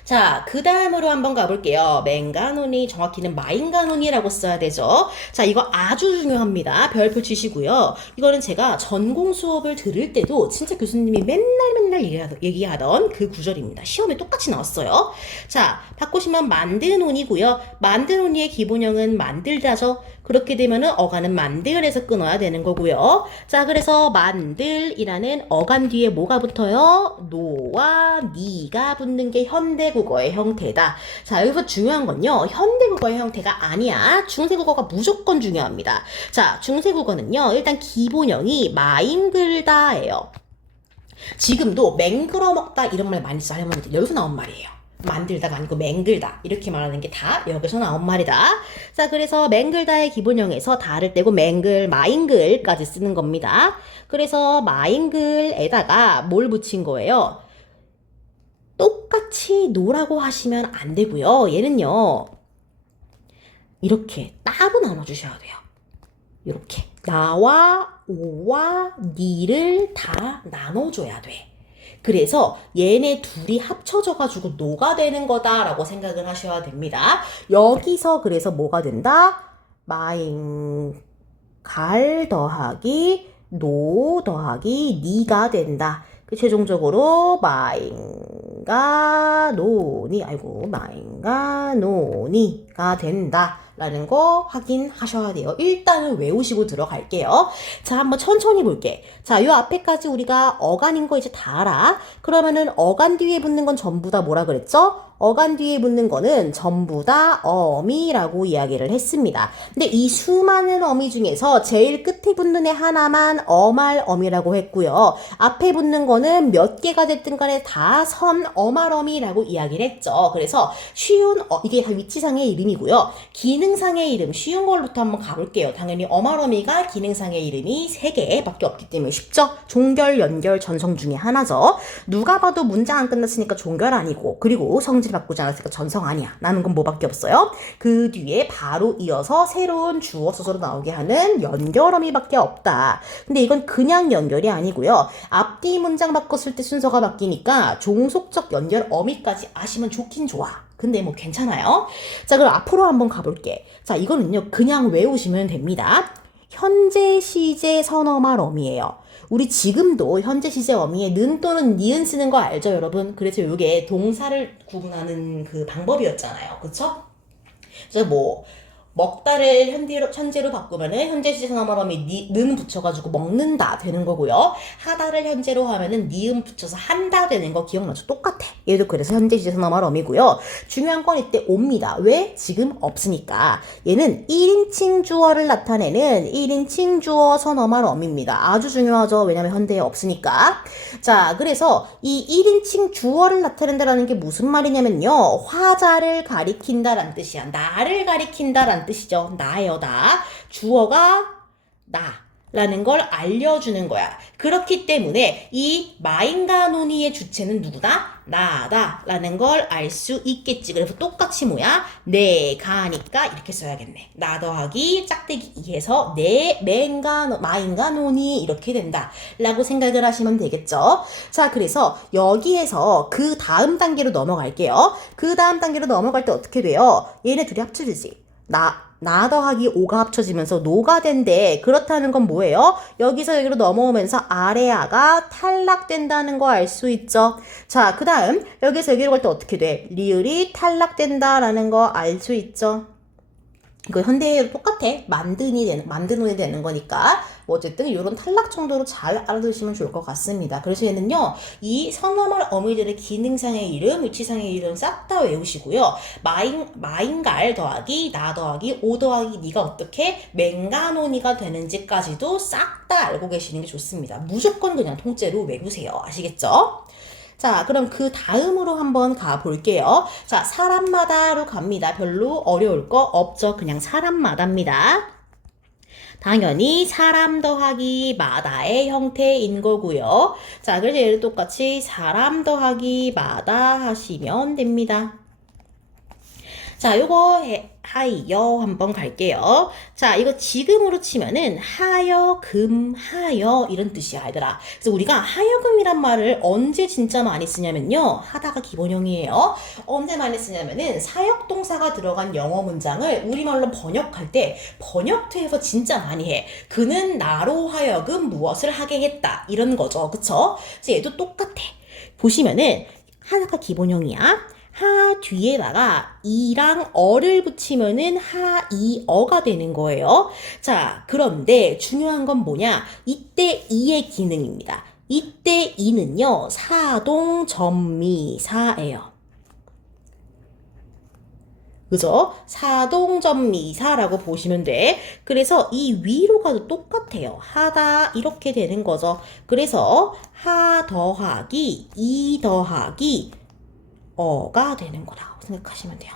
자, 그 다음으로 한번 가볼게요. 맹가노니, 정확히는 마인가노니라고 써야 되죠. 자, 이거 아주 중요합니다. 별표 치시고요. 이거는 제가 전공 수업을 들을 때도 진짜 교수님이 맨날 얘기하던 그 구절입니다. 시험에 똑같이 나왔어요. 자, 바꾸시면 만드노니고요. 만드노니의 기본형은 만들다죠. 그렇게 되면은 어간은 만들에서 끊어야 되는 거고요. 자, 그래서 만들이라는 어간 뒤에 뭐가 붙어요? 노와 니가 붙는 게 현대국어의 형태다. 자, 여기서 중요한 건요. 현대국어의 형태가 아니야. 중세국어가 무조건 중요합니다. 자, 중세국어는요. 일단 기본형이 마인글다예요. 지금도 맹글어 먹다 이런 말 많이 써 할머니들. 여기서 나온 말이에요. 만들다가 아니고 맹글다 이렇게 말하는 게 다 여기서 나온 말이다. 자, 그래서 맹글다의 기본형에서 다를 떼고 맹글, 마인글까지 쓰는 겁니다. 그래서 마인글에다가 뭘 붙인 거예요? 똑같이 노라고 하시면 안 되고요. 얘는요. 이렇게 따로 나눠주셔야 돼요. 이렇게 나와 오와 니를 다 나눠줘야 돼. 그래서 얘네 둘이 합쳐져가지고 노가 되는 거다라고 생각을 하셔야 됩니다. 여기서 그래서 뭐가 된다? 갈 더하기 노 더하기 니가 된다. 최종적으로 마인가노니가 된다. 라는 거 확인하셔야 돼요. 일단은 외우시고 들어갈게요. 자, 한번 천천히 볼게. 자, 요 앞에까지 우리가 어간인 거 이제 다 알아. 그러면은 어간 뒤에 붙는 건 전부 다 뭐라 그랬죠? 어간 뒤에 붙는 거는 전부 다 어미라고 이야기를 했습니다. 근데 이 수많은 어미 중에서 제일 끝에 붙는 애 하나만 어말 어미라고 했고요. 앞에 붙는 거는 몇 개가 됐든 간에 다 선 어말 어미라고 이야기를 했죠. 그래서 쉬운 이게 다 위치상의 이름이고요. 기능상의 이름 쉬운 걸로부터 한번 가볼게요. 당연히 어말 어미가 기능상의 이름이 3개밖에 없기 때문에 쉽죠? 종결, 연결, 전성 중에 하나죠. 누가 봐도 문장 안 끝났으니까 종결 아니고 그리고 성질 바꾸지 않았으니까 전성 아니야. 나는 건 뭐밖에 없어요. 그 뒤에 바로 이어서 새로운 주어 소서로 나오게 하는 연결어미밖에 없다. 근데 이건 그냥 연결이 아니고요. 앞뒤 문장 바꿨을 때 순서가 바뀌니까 종속적 연결어미까지 아시면 좋긴 좋아. 근데 뭐 괜찮아요. 자, 그럼 앞으로 한번 가볼게. 자, 이거는요 그냥 외우시면 됩니다. 현재 시제 선어말 어미예요. 우리 지금도 현재 시제 어미에 는 또는 니은 쓰는 거 알죠, 여러분? 그래서 이게 동사를 구분하는 그 방법이었잖아요. 그쵸? 그래서 뭐 먹다를 현재로 바꾸면은 현재 시제 선어말 어미 는 붙여가지고 먹는다 되는 거고요. 하다를 현재로 하면은 니은 붙여서 한다 되는 거 기억나죠? 똑같아. 얘도 그래서 현재 시제 선어말 어미고요. 중요한 건 이때 옵니다. 왜? 지금 없으니까. 얘는 1인칭 주어를 나타내는 1인칭 주어 선어말 어미입니다. 아주 중요하죠. 왜냐면 현대에 없으니까. 자, 그래서 이 1인칭 주어를 나타낸다라는 게 무슨 말이냐면요. 화자를 가리킨다라는 뜻이야. 나를 가리킨다라는 뜻이죠. 나예요, 나. 주어가 나. 라는 걸 알려주는 거야. 그렇기 때문에 이 마인가 논의의 주체는 누구다? 나다 라는 걸 알 수 있겠지. 그래서 똑같이 뭐야? 내가니까 이렇게 써야겠네. 나 더하기 짝대기 2해서 마인가 논의 이렇게 된다 라고 생각을 하시면 되겠죠. 자, 그래서 여기에서 그 다음 단계로 넘어갈게요. 그 다음 단계로 넘어갈 때 어떻게 돼요? 얘네 둘이 합쳐지지. 나 더하기 5가 합쳐지면서 노가 된대. 그렇다는 건 뭐예요? 여기서 여기로 넘어오면서 아래아가 탈락된다는 거 알 수 있죠? 자, 그 다음 여기서 여기로 갈 때 어떻게 돼? 리을이 탈락된다라는 거 알 수 있죠? 이거 현대어로 똑같아. 만드논이 되는 거니까. 뭐 어쨌든 이런 탈락 정도로 잘 알아두시면 좋을 것 같습니다. 그래서 얘는요, 이 선어말 어미들의 기능상의 이름, 위치상의 이름 싹 다 외우시고요. 마인갈 더하기 나 더하기 오 더하기 니가 어떻게 맹가논이가 되는지까지도 싹 다 알고 계시는 게 좋습니다. 무조건 그냥 통째로 외우세요. 아시겠죠? 자, 그럼 그 다음으로 한번 가볼게요. 자, 사람마다로 갑니다. 별로 어려울 거 없죠. 그냥 사람마다입니다. 당연히 사람 더하기 마다의 형태인 거고요. 자, 그래서 얘를 똑같이 사람 더하기 마다 하시면 됩니다. 자, 요거 하여 한번 갈게요. 자, 이거 지금으로 치면은 하여금하여 이런 뜻이야, 얘들아. 그래서 우리가 하여금이란 말을 언제 진짜 많이 쓰냐면요. 하다가 기본형이에요. 언제 많이 쓰냐면은 사역동사가 들어간 영어 문장을 우리말로 번역할 때 번역투에서 진짜 많이 해. 그는 나로 하여금 무엇을 하게 했다. 이런 거죠. 그쵸? 그래서 얘도 똑같아. 보시면은 하다가 기본형이야. 하 뒤에다가 이랑 어를 붙이면은 하이어가 되는 거예요. 자, 그런데 중요한 건 뭐냐? 이때 이의 기능입니다. 이때 이는요, 사동전미사예요. 그죠? 사동전미사라고 보시면 돼. 그래서 이 위로 가도 똑같아요. 하다 이렇게 되는 거죠. 그래서 하 더하기 이 더하기 어가 되는 거라고 생각하시면 돼요.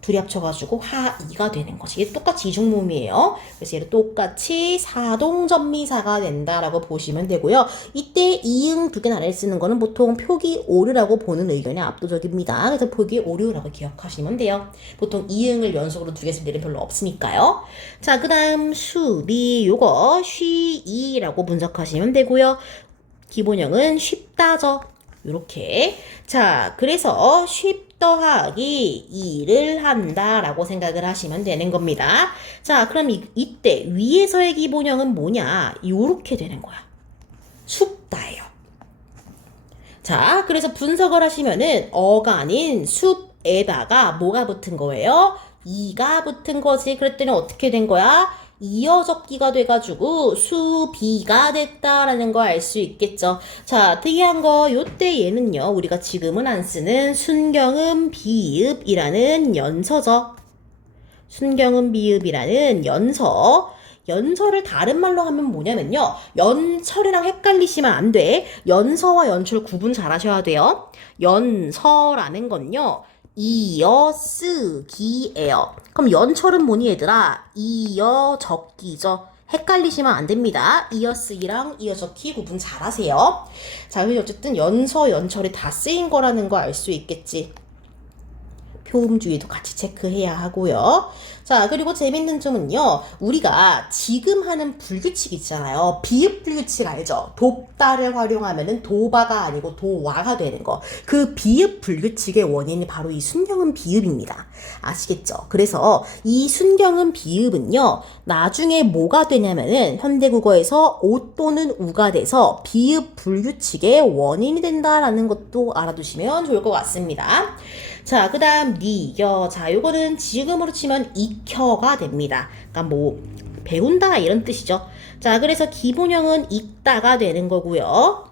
둘이 합쳐가지고 하이가 되는 거지. 얘 똑같이 이중모음이에요. 그래서 얘를 똑같이 사동전미사가 된다라고 보시면 되고요. 이때 이응 두 개 나를 쓰는 거는 보통 표기 오류라고 보는 의견이 압도적입니다. 그래서 표기 오류라고 기억하시면 돼요. 보통 이응을 연속으로 두 개 쓸 일은 별로 없으니까요. 자, 그 다음 수비 요거 쉬이라고 분석하시면 되고요. 기본형은 쉽다죠. 요렇게. 자, 그래서 쉽 더하기 2를 한다라고 생각을 하시면 되는 겁니다. 자, 그럼 이때 위에서의 기본형은 뭐냐? 요렇게 되는 거야. 숲다예요. 자, 그래서 분석을 하시면은 어가 아닌 숲에다가 뭐가 붙은 거예요? 2가 붙은 거지. 그랬더니 어떻게 된 거야? 이어적기가 돼가지고 수비가 됐다라는 거 알 수 있겠죠. 자, 특이한 거 요때 얘는요, 우리가 지금은 안 쓰는 순경음 비읍이라는 연서죠. 순경음 비읍이라는 연서. 연서를 다른 말로 하면 뭐냐면요, 연철이랑 헷갈리시면 안 돼. 연서와 연철 구분 잘 하셔야 돼요. 연서라는 건요, 이어쓰기예요. 그럼 연철은 뭐니 얘들아? 이어적기죠. 헷갈리시면 안 됩니다. 이어쓰기랑 이어적기 구분 잘 하세요. 자, 그럼 어쨌든 연서, 연철이 다 쓰인 거라는 거 알 수 있겠지. 표음주의도 같이 체크해야 하고요. 자, 그리고 재밌는 점은요, 우리가 지금 하는 불규칙 있잖아요. 비읍 불규칙 알죠? 돕다를 활용하면은 도바가 아니고 도와가 되는 거. 그 비읍 불규칙의 원인이 바로 이 순경음 비읍입니다. 아시겠죠? 그래서 이 순경음 비읍은요, 나중에 뭐가 되냐면은 현대국어에서 오 또는 우가 돼서 비읍 불규칙의 원인이 된다라는 것도 알아두시면 좋을 것 같습니다. 자, 그 다음 니여. 자, 요거는 지금으로 치면 익혀가 됩니다. 그러니까 뭐 배운다 이런 뜻이죠. 자, 그래서 기본형은 읽다가 되는 거고요.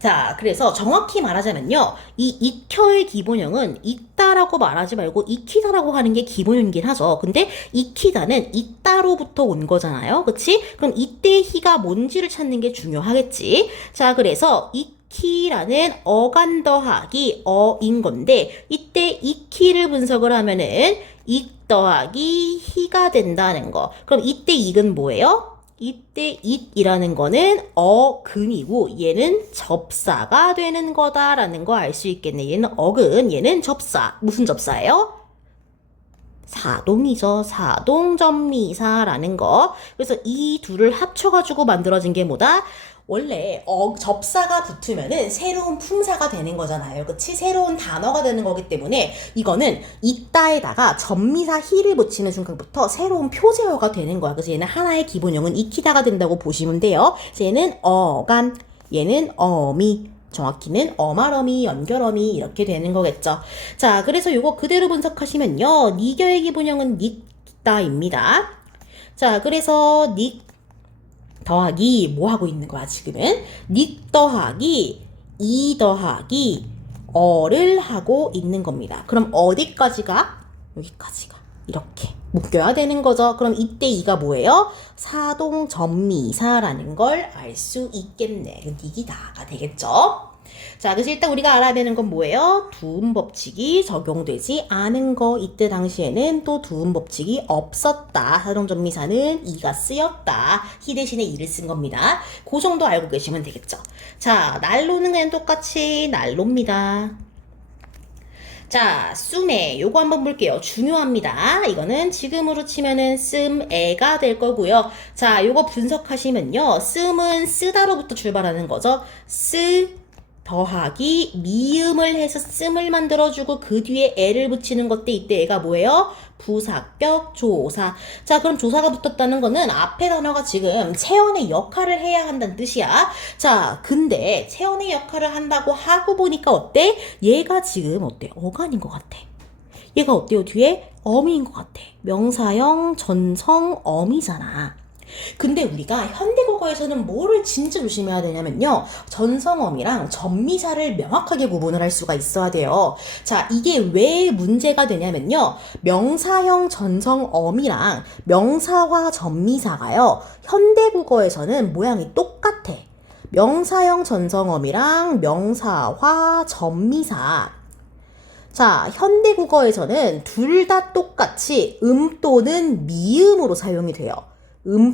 자, 그래서 정확히 말하자면요, 이 익혀의 기본형은 읽다라고 말하지 말고 익히다라고 하는 게 기본형이긴 하죠. 근데 익히다는 읽다로부터 온 거잖아요. 그치? 그럼 이때 희가 뭔지를 찾는 게 중요하겠지. 자, 그래서 익히라는 어간 더하기 어인 건데, 이때 익히를 분석을 하면은 익 더하기 희가 된다는 거. 그럼 이때 익은 뭐예요? 이때 it이라는 거는 어근이고 얘는 접사가 되는 거다라는 거 알 수 있겠네. 얘는 어근, 얘는 접사. 무슨 접사예요? 사동이죠. 사동접미사라는 거. 그래서 이 둘을 합쳐가지고 만들어진 게 뭐다? 원래 접사가 붙으면은 새로운 품사가 되는 거잖아요. 그치? 새로운 단어가 되는 거기 때문에 이거는 있다에다가 접미사 히를 붙이는 순간부터 새로운 표제어가 되는 거야. 그래서 얘는 하나의 기본형은 익히다가 된다고 보시면 돼요. 그래서 얘는 어간, 얘는 어미, 정확히는 어말어미, 연결어미 이렇게 되는 거겠죠. 자, 그래서 요거 그대로 분석하시면요. 니겨의 기본형은 닉다입니다. 자, 그래서 닉 더하기 뭐 하고 있는 거야 지금은? 닉 더하기 이 더하기 어를 하고 있는 겁니다. 그럼 어디까지가? 여기까지가 이렇게 묶여야 되는 거죠. 그럼 이때 이가 뭐예요? 사동접미사라는 걸 알 수 있겠네. 닉이 다가 되겠죠. 자, 그래서 일단 우리가 알아야 되는 건 뭐예요? 두음 법칙이 적용되지 않은 거. 이때 당시에는 또 두음 법칙이 없었다. 사동접미사는 이가 쓰였다. 히 대신에 이를 쓴 겁니다. 그 정도 알고 계시면 되겠죠. 자, 난로는 그냥 똑같이 난로입니다. 자, 씀에 요거 한번 볼게요. 중요합니다. 이거는 지금으로 치면은 씀에가 될 거고요. 자, 요거 분석하시면요. 씀은 쓰다로부터 출발하는 거죠. 더하기 미음을 해서 씀을 만들어주고 그 뒤에 애를 붙이는 것 때 이때 애가 뭐예요? 부사격 조사. 자, 그럼 조사가 붙었다는 거는 앞에 단어가 지금 체언의 역할을 해야 한다는 뜻이야. 자, 근데 체언의 역할을 한다고 하고 보니까 어때? 얘가 지금 어때? 어간인 것 같아. 얘가 어때요? 뒤에 어미인 것 같아. 명사형 전성 어미잖아. 근데 우리가 현대국어에서는 뭐를 진짜 조심해야 되냐면요. 전성어미랑 접미사를 명확하게 구분을 할 수가 있어야 돼요. 자, 이게 왜 문제가 되냐면요. 명사형 전성어미랑 명사화 접미사가요. 현대국어에서는 모양이 똑같아. 명사형 전성어미랑 명사화 접미사. 자, 현대국어에서는 둘 다 똑같이 또는 미음으로 사용이 돼요.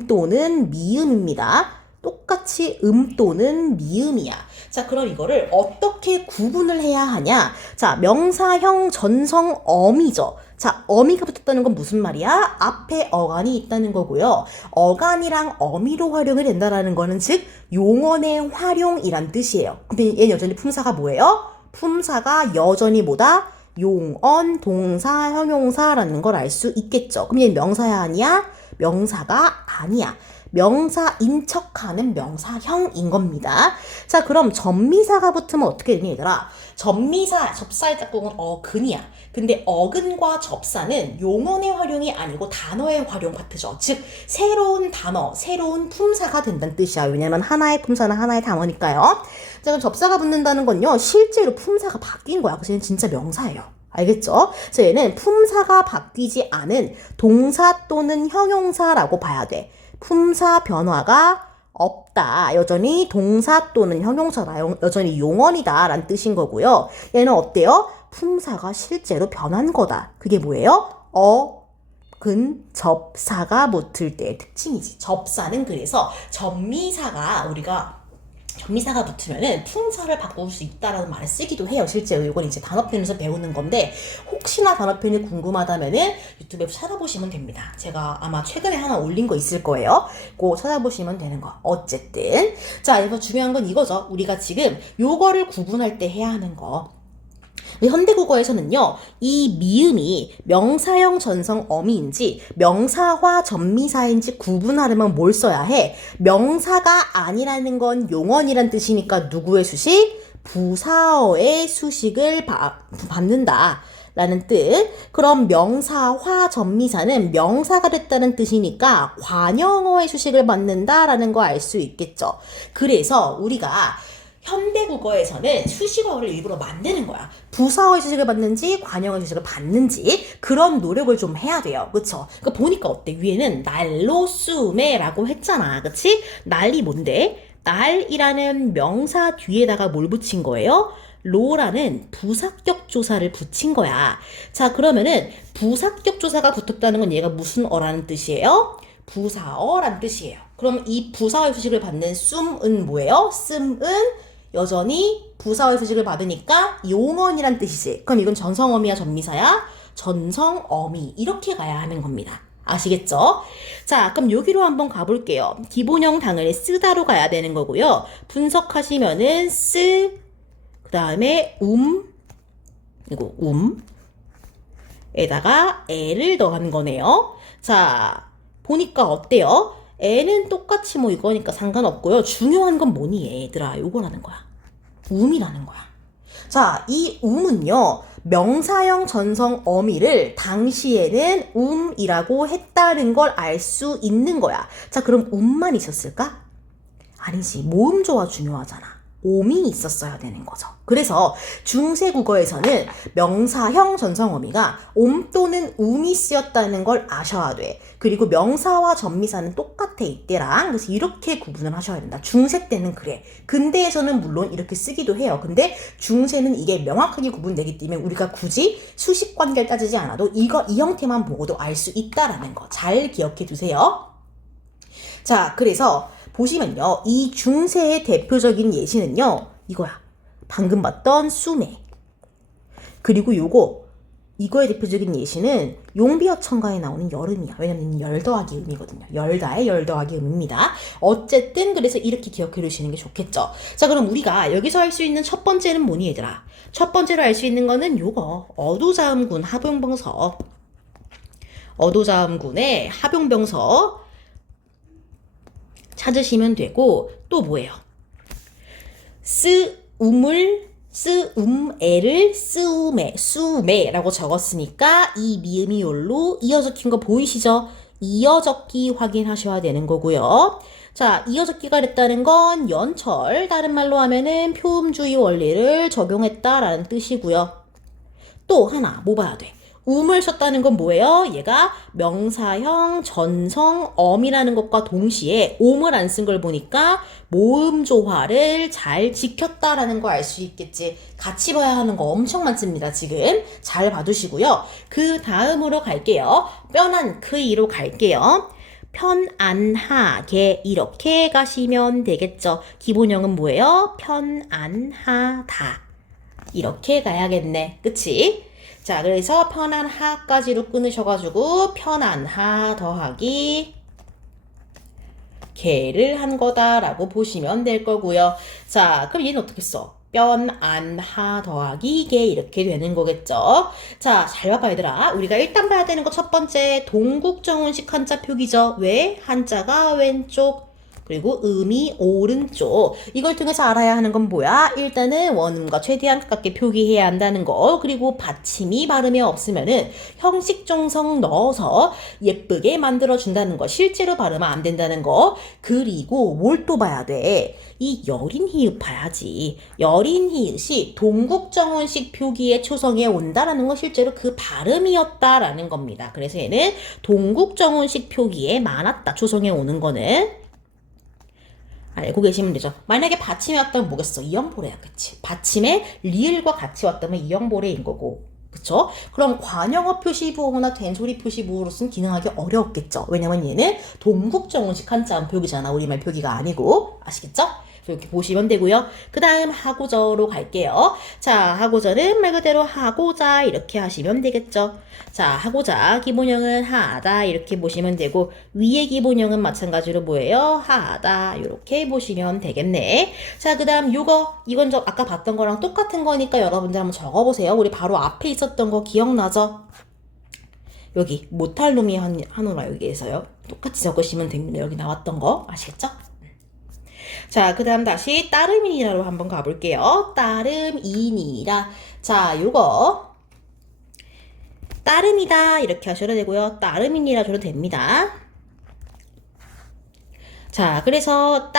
또는 미음입니다. 똑같이 또는 미음이야. 자, 그럼 이거를 어떻게 구분을 해야 하냐? 자, 명사형 전성 어미죠. 자, 어미가 붙었다는 건 무슨 말이야? 앞에 어간이 있다는 거고요. 어간이랑 어미로 활용이 된다는 거는 즉 용언의 활용이란 뜻이에요. 근데 얘는 여전히 품사가 뭐예요? 품사가 여전히 뭐다? 용언, 동사, 형용사라는 걸 알 수 있겠죠. 그럼 얘는 명사야 아니야? 명사가 아니야. 명사인 척하는 명사형인 겁니다. 자, 그럼 접미사가 붙으면 어떻게 되니 얘들아? 접미사, 접사의 짝꿍은 어근이야. 근데 어근과 접사는 용언의 활용이 아니고 단어의 활용 파트죠. 즉 새로운 단어, 새로운 품사가 된다는 뜻이야. 왜냐면 하나의 품사는 하나의 단어니까요. 자, 그럼 접사가 붙는다는 건요. 실제로 품사가 바뀐 거야. 그래서 얘는 진짜 명사예요. 알겠죠? 그래서 얘는 품사가 바뀌지 않은 동사 또는 형용사라고 봐야 돼. 품사 변화가 없다. 여전히 동사 또는 형용사다. 여전히 용언이다. 라는 뜻인 거고요. 얘는 어때요? 품사가 실제로 변한 거다. 그게 뭐예요? 접사가 붙을 때의 특징이지. 접사는 그래서 접미사가 우리가 접미사가 붙으면은 품사를 바꿀 수 있다라는 말을 쓰기도 해요. 실제로 이건 이제 단어편에서 배우는 건데 혹시나 단어편이 궁금하다면은 유튜브에 찾아보시면 됩니다. 제가 아마 최근에 하나 올린 거 있을 거예요. 그거 찾아보시면 되는 거. 어쨌든 자, 그래서 중요한 건 이거죠. 우리가 지금 요거를 구분할 때 해야 하는 거. 현대국어에서는요, 이 미음이 명사형 전성 어미인지 명사화 접미사인지 구분하려면 뭘 써야 해? 명사가 아니라는 건 용언이란 뜻이니까 누구의 수식? 부사어의 수식을 받는다. 라는 뜻. 그럼 명사화 접미사는 명사가 됐다는 뜻이니까 관형어의 수식을 받는다라는 거 알 수 있겠죠. 그래서 우리가 현대국어에서는 수식어를 일부러 만드는 거야. 부사어의 수식을 받는지 관형어의 수식을 받는지 그런 노력을 좀 해야 돼요. 그쵸? 그러니까 보니까 어때? 위에는 날로 씀에라고 했잖아. 그치? 날이 뭔데? 날이라는 명사 뒤에다가 뭘 붙인 거예요? 로라는 부사격 조사를 붙인 거야. 자, 그러면은 부사격 조사가 붙었다는 건 얘가 무슨 어라는 뜻이에요? 부사어란 뜻이에요. 그럼 이 부사의 수식을 받는 씀은 뭐예요? 씀은 여전히 부사의 수식을 받으니까 용언이란 뜻이지. 그럼 이건 전성어미야, 전미사야? 전성어미. 이렇게 가야 하는 겁니다. 아시겠죠? 자, 그럼 여기로 한번 가볼게요. 기본형 당을 쓰다로 가야 되는 거고요. 분석하시면은 그 다음에 이거 에다가 애를 더한 거네요. 자, 보니까 어때요? 애는 똑같이 뭐 이거니까 상관없고요. 중요한 건 뭐니, 얘들아? 요거라는 거야. 이라는 거야. 자, 이 은요, 명사형 전성 어미를 당시에는 이라고 했다는 걸 알 수 있는 거야. 자, 그럼 만 있었을까? 아니지. 모음조화 중요하잖아. 옴이 있었어야 되는 거죠. 그래서 중세국어에서는 명사형 전성어미가 옴 또는 이 쓰였다는 걸 아셔야 돼. 그리고 명사와 전미사는 똑같아 이때랑. 그래서 이렇게 구분을 하셔야 된다. 중세 때는 그래. 근대에서는 물론 이렇게 쓰기도 해요. 근데 중세는 이게 명확하게 구분되기 때문에 우리가 굳이 수식 관계를 따지지 않아도 이 형태만 보고도 알 수 있다라는 거 잘 기억해 두세요. 자, 그래서 보시면요. 이 중세의 대표적인 예시는요. 이거야. 방금 봤던 수매. 그리고 이거의 대표적인 예시는 용비어천가에 나오는 여름이야. 왜냐면 열 더하기 음이거든요. 열다의 열 더하기 음입니다. 어쨌든 그래서 이렇게 기억해 두시는 게 좋겠죠. 자, 그럼 우리가 여기서 할 수 있는 첫 번째는 뭐니, 얘들아? 첫 번째로 할 수 있는 거는 요거. 어도자음군 합용병서. 어도자음군의 합용병서 찾으시면 되고, 또 뭐예요? 애를 수매라고 적었으니까 이 미음이 욜로 이어 적힌 거 보이시죠? 이어 적기 확인하셔야 되는 거고요. 자, 이어 적기가 됐다는 건 연철, 다른 말로 하면은 표음주의 원리를 적용했다라는 뜻이고요. 또 하나, 뭐 봐야 돼? 을 썼다는 건 뭐예요? 얘가 명사형 전성엄이라는 것과 동시에 옴을 안 쓴 걸 보니까 모음 조화를 잘 지켰다라는 거 알 수 있겠지. 같이 봐야 하는 거 엄청 많습니다. 지금 잘 봐두시고요. 그 다음으로 갈게요. 뼈난 크이로 갈게요. 편안하게 이렇게 가시면 되겠죠. 기본형은 뭐예요? 편안하다. 이렇게 가야겠네. 그치? 자, 그래서 편안하까지로 끊으셔가지고 편안하 더하기 개를 한 거다라고 보시면 될 거고요. 자, 그럼 얘는 어떻게 써? 편안하 더하기 개 이렇게 되는 거겠죠. 자, 잘 봐봐 얘들아. 우리가 일단 봐야 되는 거 첫 번째 동국정운식 한자 표기죠. 왜? 한자가 왼쪽 그리고 음이 오른쪽. 이걸 통해서 알아야 하는 건 뭐야? 일단은 원음과 최대한 가깝게 표기해야 한다는 거. 그리고 받침이 발음에 없으면은 형식 정성 넣어서 예쁘게 만들어준다는 거. 실제로 발음은 안 된다는 거. 그리고 뭘 또 봐야 돼? 이 여린 히읗 봐야지. 여린 히읗이 동국정운식 표기의 초성에 온다라는 건 실제로 그 발음이었다라는 겁니다. 그래서 얘는 동국정운식 표기에 많았다. 초성에 오는 거는. 알고 계시면 되죠. 만약에 받침이 왔다면 뭐겠어? 이형보래야, 그치? 받침에 리을과 같이 왔다면 이형보래인 거고, 그쵸? 그럼 관형어 표시부호나 된소리 표시부호로서는 기능하기 어려웠겠죠. 왜냐면 얘는 동국정운식 한자음 표기잖아. 우리말 표기가 아니고. 아시겠죠? 이렇게 보시면 되고요. 그 다음 하고저로 갈게요. 자, 하고저는 말 그대로 하고자 이렇게 하시면 되겠죠. 자, 하고자 기본형은 하다 이렇게 보시면 되고 위의 기본형은 마찬가지로 뭐예요? 하다 이렇게 보시면 되겠네. 자, 그 다음 이건 저 아까 봤던 거랑 똑같은 거니까 여러분들 한번 적어보세요. 우리 바로 앞에 있었던 거 기억나죠? 여기 못할 놈이 하노라 여기에서요. 똑같이 적으시면 됩니다. 여기 나왔던 거 아시겠죠? 자, 그 다음 다시 따름이니라로 한번 가볼게요. 따름이니라. 자, 요거 따름이다 이렇게 하셔도 되고요. 따름이니라 줘도 됩니다. 자, 그래서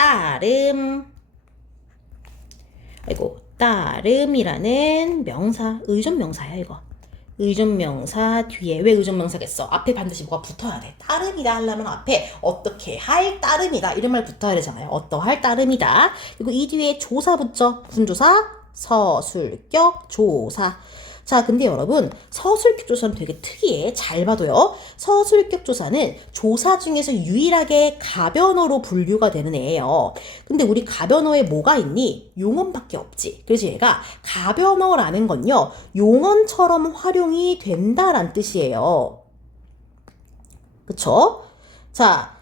따름이라는 명사, 의존명사야 이거. 의존명사 뒤에 왜 의존명사겠어? 앞에 반드시 뭐가 붙어야 돼. 따름이다 하려면 앞에 어떻게 할 따름이다 이런 말 붙어야 되잖아요. 어떠할 따름이다. 그리고 이 뒤에 조사 붙죠. 무슨 조사? 서술격 조사. 자, 근데 여러분, 서술격 조사는 되게 특이해. 잘 봐도요. 서술격 조사는 조사 중에서 유일하게 가변어로 분류가 되는 애예요. 근데 우리 가변어에 뭐가 있니? 용언밖에 없지. 그래서 얘가 가변어라는 건요, 용언처럼 활용이 된다란 뜻이에요. 그쵸? 자,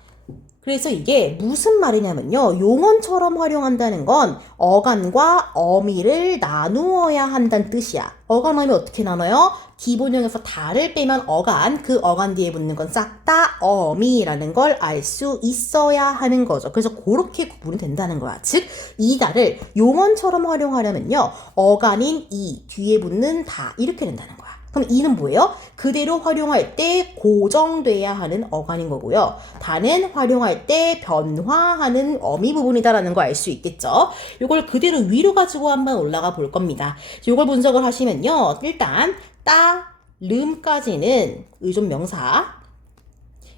그래서 이게 무슨 말이냐면요. 용언처럼 활용한다는 건 어간과 어미를 나누어야 한다는 뜻이야. 어간, 어미 어떻게 나눠요? 기본형에서 다를 빼면 어간, 그 어간 뒤에 붙는 건 싹 다 어미라는 걸 알 수 있어야 하는 거죠. 그래서 그렇게 구분이 된다는 거야. 즉, 이 다를 용언처럼 활용하려면요. 어간인 이, 뒤에 붙는 다, 이렇게 된다는 거야. 그럼 이는 뭐예요? 그대로 활용할 때 고정돼야 하는 어간인 거고요. 다는 활용할 때 변화하는 어미 부분이다라는 거 알 수 있겠죠? 이걸 그대로 위로 가지고 한번 올라가 볼 겁니다. 이걸 분석을 하시면요. 일단 따, 름까지는 의존명사.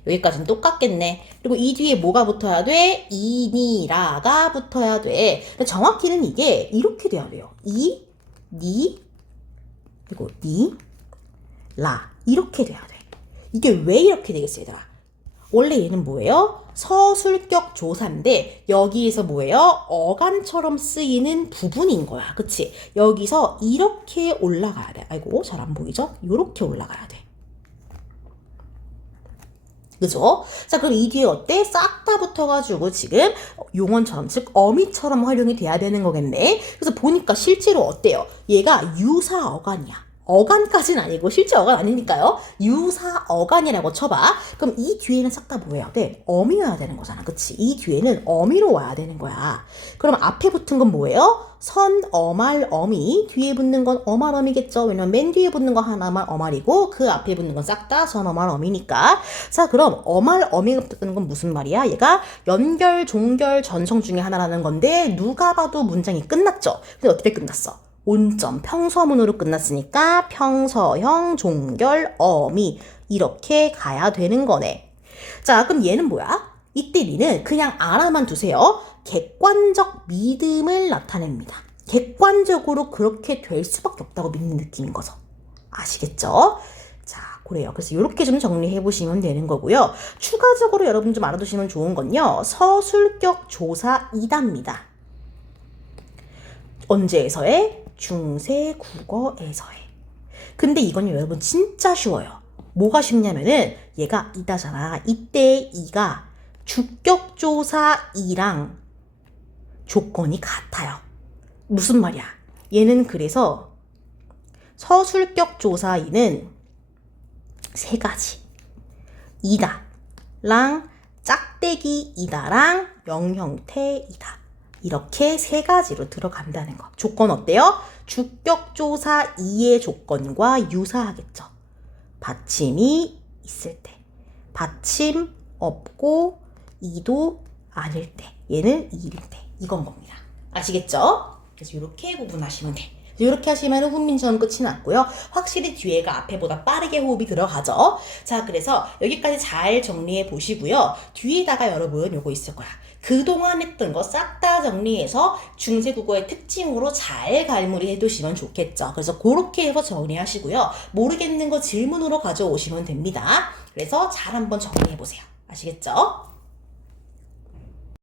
여기까지는 똑같겠네. 그리고 이 뒤에 뭐가 붙어야 돼? 이니라가 붙어야 돼. 정확히는 이게 이렇게 돼야 돼요. 이, 니, 그리고 니, 라, 이렇게 돼야 돼. 이게 왜 이렇게 되겠어요, 얘들아? 원래 얘는 뭐예요? 서술격 조사인데 여기에서 뭐예요? 어간처럼 쓰이는 부분인 거야. 그치? 여기서 이렇게 올라가야 돼. 아이고, 잘 안 보이죠? 이렇게 올라가야 돼. 그죠? 자, 그럼 이 뒤에 어때? 싹 다 붙어가지고 지금 용언처럼, 즉 어미처럼 활용이 돼야 되는 거겠네. 그래서 보니까 실제로 어때요? 얘가 유사 어간이야. 어간까지는 아니고 실제 어간 아니니까요. 유사 어간이라고 쳐봐. 그럼 이 뒤에는 싹 다 뭐 해야 돼? 어미여야 되는 거잖아. 그치? 이 뒤에는 어미로 와야 되는 거야. 그럼 앞에 붙은 건 뭐예요? 선, 어말, 어미. 뒤에 붙는 건 어말, 어미겠죠? 왜냐면 맨 뒤에 붙는 거 하나만 어말이고 그 앞에 붙는 건 싹 다 선, 어말, 어미니까. 자, 그럼 어말, 어미가 붙는 건 무슨 말이야? 얘가 연결, 종결, 전성 중에 하나라는 건데 누가 봐도 문장이 끝났죠? 근데 어떻게 끝났어? 온점, 평서문으로 끝났으니까 평서형, 종결, 어미 이렇게 가야 되는 거네. 자, 그럼 얘는 뭐야? 이때 니는 그냥 알아만 두세요. 객관적 믿음을 나타냅니다. 객관적으로 그렇게 될 수밖에 없다고 믿는 느낌인 거죠. 아시겠죠? 자, 그래요. 그래서 이렇게 좀 정리해 보시면 되는 거고요. 추가적으로 여러분 좀 알아두시면 좋은 건요. 서술격 조사 2답니다. 언제에서의? 중세 국어에서의. 근데 이건 여러분 진짜 쉬워요. 뭐가 쉽냐면은 얘가 이다잖아. 이때 이가 주격조사 이랑 조건이 같아요. 무슨 말이야? 얘는 그래서 서술격 조사 이는 세 가지. 이다랑 짝대기 이다랑 영형태 이다. 이렇게 세 가지로 들어간다는 거. 조건 어때요? 주격조사 2의 조건과 유사하겠죠. 받침이 있을 때. 받침 없고 이도 아닐 때. 얘는 이일 때. 이건 겁니다. 아시겠죠? 그래서 이렇게 구분하시면 돼. 이렇게 하시면 훈민정음 끝이 났고요. 확실히 뒤에가 앞에보다 빠르게 호흡이 들어가죠. 자, 그래서 여기까지 잘 정리해 보시고요. 뒤에다가 여러분 요거 있을 거야. 그동안 했던 거 싹 다 정리해서 중세국어의 특징으로 잘 갈무리 해두시면 좋겠죠. 그래서 그렇게 해서 정리하시고요. 모르겠는 거 질문으로 가져오시면 됩니다. 그래서 잘 한번 정리해 보세요. 아시겠죠?